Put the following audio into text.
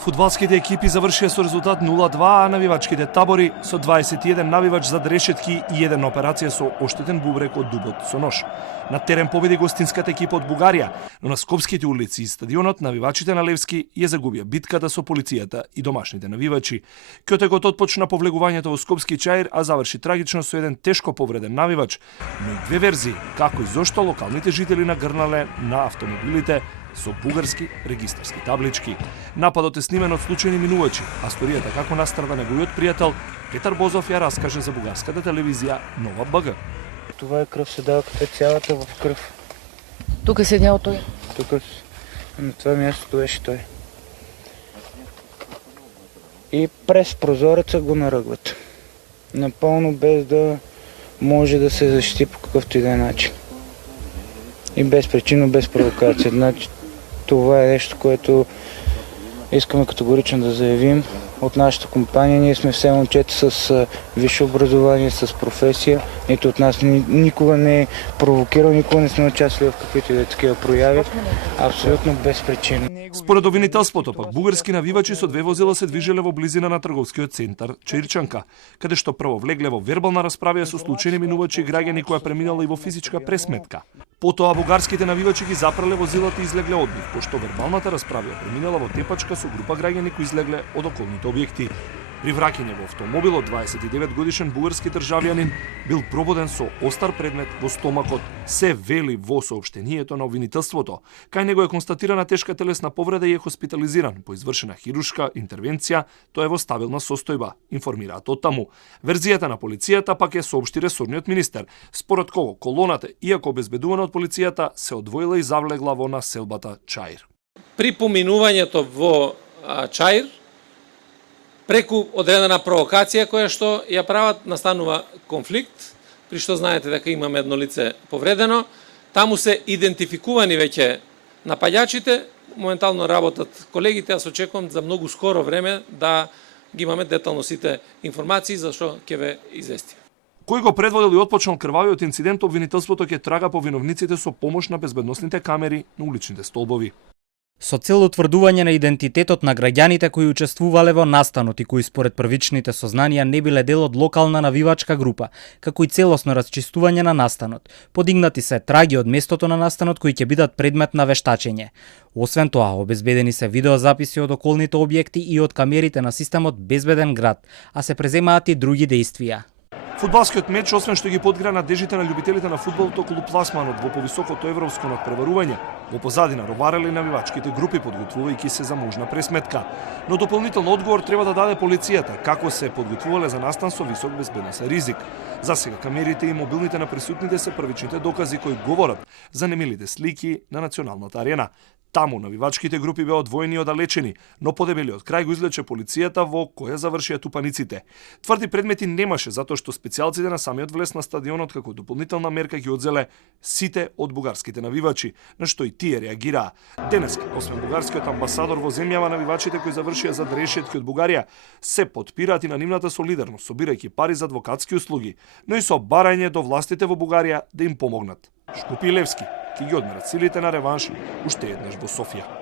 Фудбалските екипи завршија со резултат 0-2, а навивачките табори со 21 навивач за решетки и 1 операција со оштетен бубрек од дубот со нож. На терен победи гостинската екипа од Бугарија, но на скопските улици и стадионот навивачите на Левски ја загубија битката со полицијата и домашните навивачи. Кјотекот отпочна повлегувањето во Скопски Чаир, а заврши трагично со еден тешко повреден навивач, но и две верзии како и зошто локалните жители нагрнале на автомобилите со бугарски регистарски таблички. Нападот е снимен од случајни минувачи, а сторијата како настрада неговиот пријател Петар Бозов ја раскаже за бугарската телевизија Нова БГ. Това е кръвседалката, цялата в кръв. Тук е седнял той? Тук на това място беше той. И през прозореца го наръгват. Напълно без да може да се защити по какъвто и да е начин. И без причина, без провокация. Значи, това е нещо, което искаме категорично да заявим от нашата компания. Ние сме все момчета с висше образование, с професия. Нито от нас никога не е провокирал, никога не сме участвали в каквито и да такива прояви. Абсолютно без причина. Според обвинителството, пак бугарски навивачи со две возила се движеле во близина на трговскиот центар Чаирчанка, каде што прво влегле во вербална расправа со случајни минувачи и граѓани која преминала и во физичка пресметка. Потоа бугарските навивачи ги запрале возилата и излегле од нив, пошто вербалната расправа преминала во тепачка со група граѓани кои излегле од околните објекти. При враќање во автомобилот 29 годишен бугарски државјанин бил прободен со остар предмет во стомакот, се вели во соопштението на обвинителството. Кај него е констатирана тешка телесна повреда и е хоспитализиран по извршена хируршка интервенција, тој е во стабилна состојба, информираат од таму. Верзијата на полицијата пак е соопшти ресорниот министер, според кого колоната, иако обезбедувана од полицијата, се одвоила и завлегла во населбата Чаир. При поминувањето во Чаир, преку одредена провокација која што ја прават, настанува конфликт, при што знаете дека имаме едно лице повредено. Таму се идентификувани веќе напаѓачите, моментално работат колегите, аз очекувам за многу скоро време да ги имаме детално сите информации за што ќе ве известиме. Кој го предводел и отпочнал крвавиот инцидент, обвинителството ќе трага по виновниците со помош на безбедносните камери на уличните столбови. Со цел утврдување на идентитетот на граѓаните кои учествувале во настанот и кои според првичните сознанија не биле дел од локална навивачка група, како и целосно расчистување на настанот, подигнати се траги од местото на настанот кои ќе бидат предмет на вештачење. Освен тоа, обезбедени се видеозаписи од околните објекти и од камерите на системот Безбеден град, а се преземаат и други дејствија. Фудбалскиот меч, освен што ги подгра надежите на љубителите на фудбалот околу пласманот во повисокото европско надпреварување, во позадина ровареле навивачките групи подготвувајќи се за можна пресметка. Но дополнително одговор треба да даде полицијата, како се подготвувале за настан со висок безбедносен ризик. За сега камерите и мобилните на присутните се првичните докази кои говорат за немилите слики на националната арена. Таму навивачките групи беа одвоени и оддалечени, но подебелиот крај го излече полицијата во која завршија тупаниците. Тврди предмети немаше затоа што специјалците на самиот влез на стадионот како дополнителна мерка ги одзеле сите од бугарските навивачи, на што и тие реагираа. Денеска, освен бугарскиот амбасадор во земјава, навивачите кои завршија зад решетки од Бугарија се потпираат и на нивната солидарност, собирајќи пари за адвокатски услуги, но и со барање до властите во Бугарија да им помогнат. Шкупи и Левски ќе ги одмерат силите на реванш уште еднаш во Софија.